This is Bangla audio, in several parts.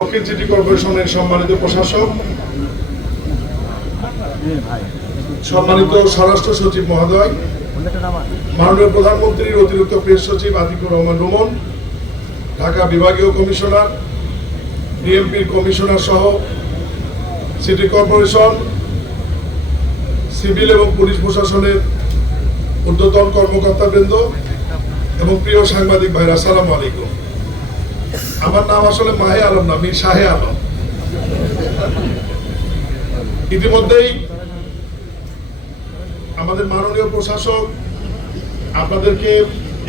দক্ষিণ সিটি কর্পোরেশনের সম্মানিত প্রশাসক, সম্মানিত স্বরাষ্ট্র সচিব মহোদয়, মাননীয় প্রধানমন্ত্রীর অতিরিক্ত প্রেস সচিব আতিকুর রহমান রুমন, ঢাকা বিভাগীয় কমিশনার, ডিএমপির কমিশনার সহ সিটি কর্পোরেশন, সিভিল এবং পুলিশ প্রশাসনের ঊর্ধ্বতন কর্মকর্তাবৃন্দ এবং প্রিয় সাংবাদিক ভাইরা, আসসালামু আলাইকুম। আমার নাম আসলে মাহে আলম না, মীর শাহে আলম। ইতিমধ্যেই আমাদের মাননীয় প্রশাসক আপনাদেরকে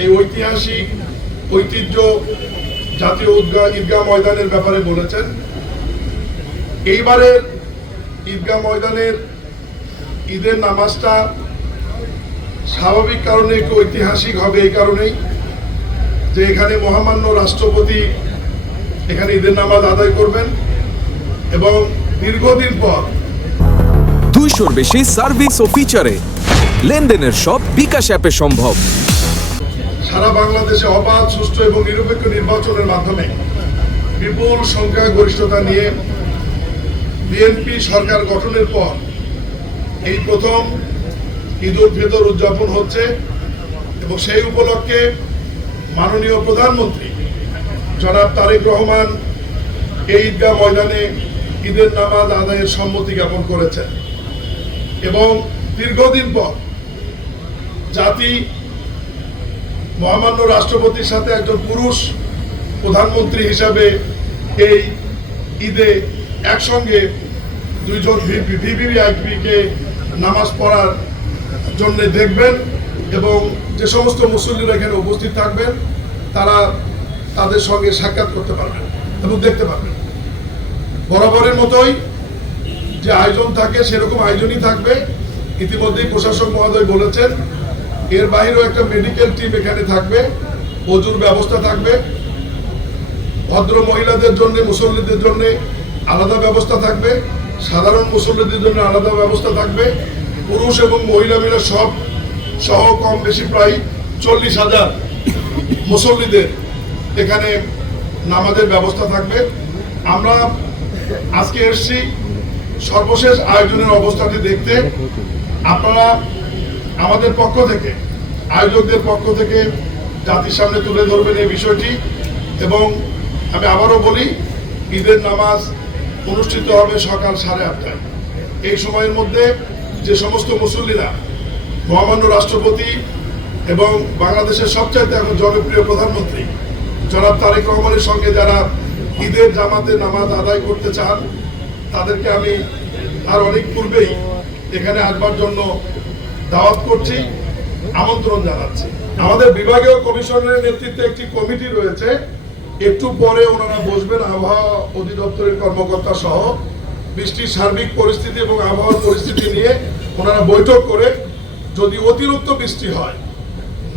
এই ঐতিহাসিক ঐতিহ্য জাতীয় ঈদগাহ ময়দানের ব্যাপারে বলেছেন। এইবারের ঈদগাহ ময়দানের ঈদের নামাজটা স্বাভাবিক কারণে একটু ঐতিহাসিক হবে, এই কারণেই যে এখানে মহামান্য রাষ্ট্রপতি এখানে ঈদের নামাজ আদায় করবেন এবং দীর্ঘদিন পর 200-র বেশি সার্ভিস ও ফিচারে লেনদেনের সব বিকাশ অ্যাপে সম্ভব। সারা বাংলাদেশে অবাধ, সুষ্ঠু এবং নিরপেক্ষ নির্বাচনের মাধ্যমে বিপুল সংখ্যাগরিষ্ঠতা নিয়ে বিএনপি সরকার গঠনের পর এই প্রথম ঈদ উল ফিতর উদযাপন হচ্ছে এবং সেই উপলক্ষে মাননীয় প্রধানমন্ত্রী জনাব তারেক রহমান এই ঈদগাহ ময়দানে ঈদের নামাজ আদায়ের সম্মতি জ্ঞাপন করেছেন এবং দীর্ঘদিন পর জাতি মহামান্য রাষ্ট্রপতির সাথে একজন পুরুষ প্রধানমন্ত্রী হিসাবে এই ঈদে একসঙ্গে দুইজন ভিভিআইপিকে নামাজ পড়ার জন্য দেখবেন এবং যে সমস্ত মুসল্লিরা এখানে উপস্থিত থাকবেন তারা তাদের সঙ্গে সাক্ষাৎ করতে পারবেন এবং দেখতে পারবেন। বরাবরের মতোই যে আয়োজন থাকে সেরকম আয়োজনই থাকবে। ইতিমধ্যেই প্রশাসক মহোদয় বলেছেন এর বাইরেও একটা মেডিকেল টিম এখানে থাকবে, অজুর ব্যবস্থা থাকবে, ভদ্র মহিলাদের জন্য, মুসল্লিদের জন্য আলাদা ব্যবস্থা থাকবে, সাধারণ মুসল্লিদের জন্য আলাদা ব্যবস্থা থাকবে। পুরুষ এবং মহিলা মিলে সব সহ কম বেশি প্রায় 40,000 মুসল্লিদের এখানে নামাজের ব্যবস্থা থাকবে। আমরা আজকে এসেছি সর্বশেষ আয়োজনের অবস্থাটি দেখতে। আপনারা আমাদের পক্ষ থেকে, আয়োজকদের পক্ষ থেকে জাতির সামনে তুলে ধরবেন এই বিষয়টি এবং আমি আবারও বলি ঈদের নামাজ অনুষ্ঠিত হবে সকাল 8:30টায়। এই সময়ের মধ্যে যে সমস্ত মুসল্লিরা মহামান্য রাষ্ট্রপতি এবং বাংলাদেশের সবচাইতে এখন জনপ্রিয় প্রধানমন্ত্রী জনাব তারেক রহমানের সঙ্গে যারা ঈদের জামাতে নামাজ আদায় করতে চান তাদেরকে আমি আর অনেক পূর্বেই এখানে আসবার জন্য দাওয়াত করছি, আমন্ত্রণ জানাচ্ছি। আমাদের বিভাগীয় কমিশনের নেতৃত্বে একটি কমিটি রয়েছে, একটু পরে ওনারা বসবেন আবহাওয়া অধিদপ্তরের কর্মকর্তা সহ বৃষ্টির সার্বিক পরিস্থিতি এবং আবহাওয়ার পরিস্থিতি নিয়ে ওনারা বৈঠক করে যদি অতিরিক্ত বৃষ্টি হয়,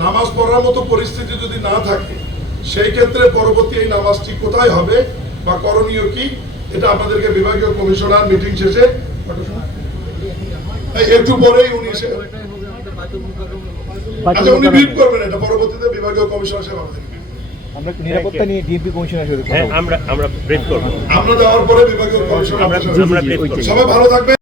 নামাজ পড়ার মতো পরিস্থিতি যদি না থাকে, সেই ক্ষেত্রে পরবর্তী এই নামাজটি কোথায় হবে বা করণীয় কি, এটা আপনাদেরকে বিভাগীয় কমিশনার মিটিং শেষে একটু পরেই উনি ব্রিফ করবেন। এটা পরবর্তীতে বিভাগীয় কমিশনার সাহেব আমাদেরকে আমরা নিরাপত্তা নিয়ে ডিএমপি কমিশনার সাথে আমরা ব্রিফ করব। আমরা যাওয়ার পরে বিভাগীয় কমিশনার সবাই ভালো থাকবে।